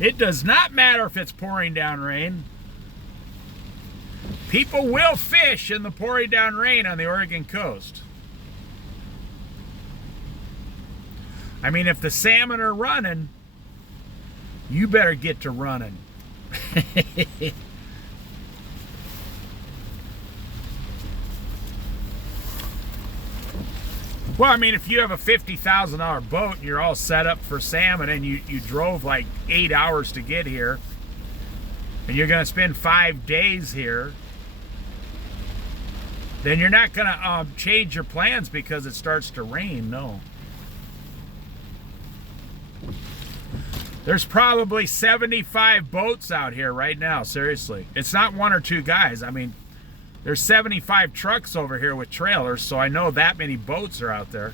It does not matter if it's pouring down rain. People will fish in the pouring down rain on the Oregon coast. I mean, if the salmon are running, you better get to running. Well, I mean, if you have a $50,000 boat and you're all set up for salmon and you drove like 8 hours to get here and you're going to spend 5 days here, then you're not going to change your plans because it starts to rain, no. There's probably 75 boats out here right now, seriously. It's not 1 or 2 guys. I mean, there's 75 trucks over here with trailers, so I know that many boats are out there.